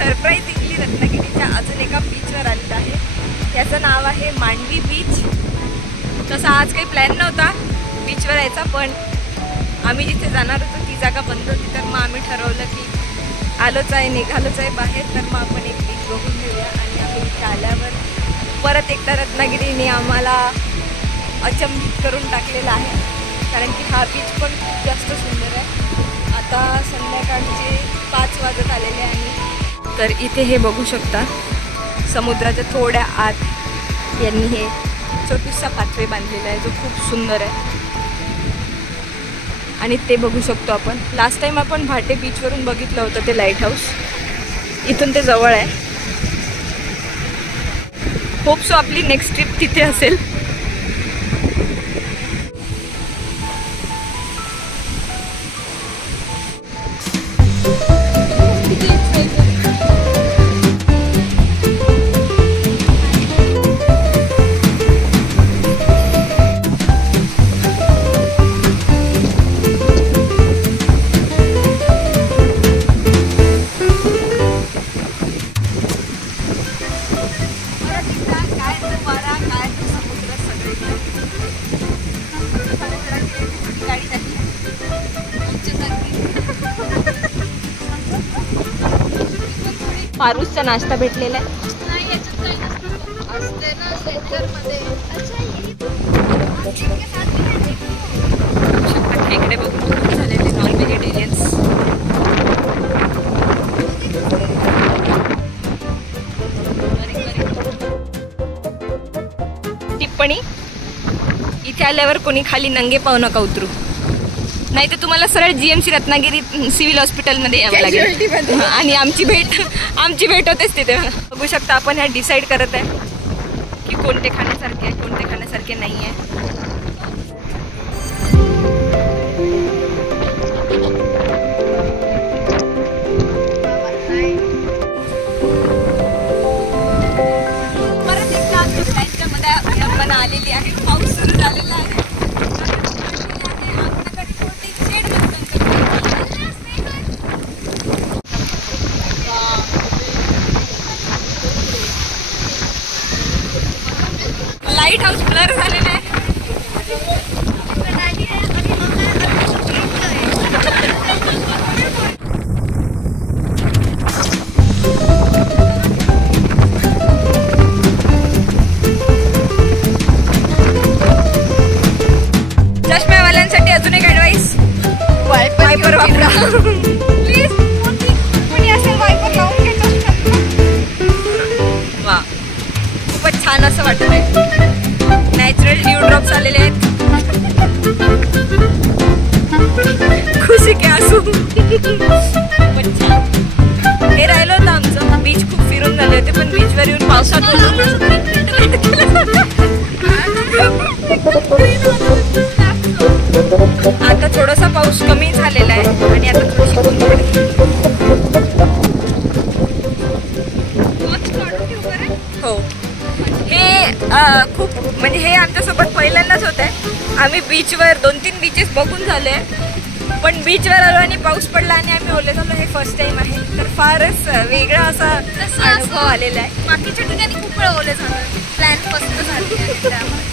सरप्राईजिंगली रत्नागिरीच्या अजून एका बीचवर आलेलं आहे. त्याचं नाव आहे मांडवी बीच. तसा आज काही प्लॅन नव्हता बीचवर यायचा, पण आम्ही जिथे जाणार होतो ती जागा बंद होती, तर मग आम्ही ठरवलं की आलोच आहे, निघालोच आहे बाहेर, तर मग आपण एक बीच बघून घेऊया. आणि आम्ही इथे आल्यावर परत एकदा रत्नागिरीने आम्हाला अचंबित करून टाकलेला आहे, कारण की हा बीच पण खूप जास्त सुंदर आहे. आता संध्याकाळचे 5 वाजत आलेले आहे. तर इथे हे बघू शकता, समुद्राच्या थोड्या आत यांनी हे छोटूसा पाथवे बांधलेला आहे, जो खूप सुंदर आहे. आणि ते बघू शकतो आपण. लास्ट टाइम आपण भाटे बीचवरून बघितलं होतं ते लाईट हाऊस. इथून ते जवळ आहे. होप सो आपली नेक्स्ट ट्रिप तिथे असेल. फारूसचा नाश्ता भेटलेला आहे. इकडे बघून झालेले नॉन व्हेजिटेरियन्स. टिप्पणी, इथे आल्यावर कोणी खाली नंगे पाहू नका उतरू, नाही तर तुम्हाला सरळ GMC रत्नागिरी सिव्हिल हॉस्पिटलमध्ये यावं लागेल. आणि आमची भेट होतेच तिथे. बघू शकता आपण ह्या डिसाईड करत आहे की कोणते खाण्यासारखे आहे, कोणते खाण्यासारखे नाही आहे. परत एकदा मध्ये आपण आलेली आहे. पाऊस सुरू झालेला आहे. लाईट हाऊस ब्लर झालेला आहे. चष्म्यावाल्यांसाठी अजून एक ॲडवाइस, वायपर वापरा प्लीज. कोणी असेल वायपर लावून घेतो. वा, खूपच छान असं वाटत आहे. नॅचरल ड्यू ड्रॉप्स आलेले आहेत. खुशी के आंसू. हे राहिलं होतं आमचं. बीच खूप फिरून झाले होते, पण बीचवर येऊन पावसात आता थोडासा पाऊस कमी झालेला आहे आणि आता थोडीशी कोंडी पडली. हो, हे खूप म्हणजे हे आमच्यासोबत पहिल्यांदाच होत आहे. आम्ही बीचवर 2-3 बीचेस बघून झाले, पण बीचवर आलो आणि पाऊस पडला आणि आम्ही ओले झालो. हे फर्स्ट टाइम आहे, तर फारच वेगळा असा अनुभव आलेला आहे. बाकीच्या ठिकाणी खूप वेळ ओले झालं, प्लॅन फस्त झाली त्यामुळे.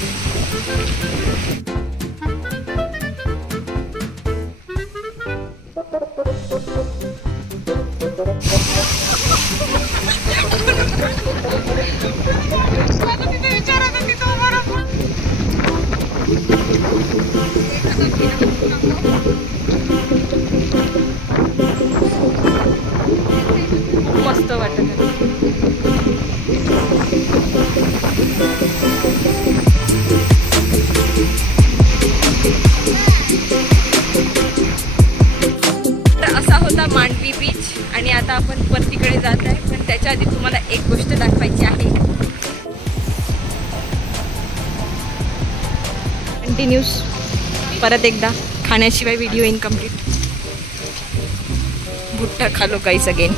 मस्त वाटत आहे. तर असा होता मांडवी बीच. आणि आता आपण परतीकडे जात आहे, पण त्याच्या आधी तुम्हाला एक गोष्ट दाखवायची आहे. कंटिन्यूस परत एकदा खाण्याशिवाय व्हिडिओ इनकम्प्लीट. भुट्टा खालो गाईस अगेन.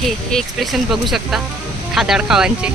हे एक्सप्रेशन बघू शकता खादाड खावांचे.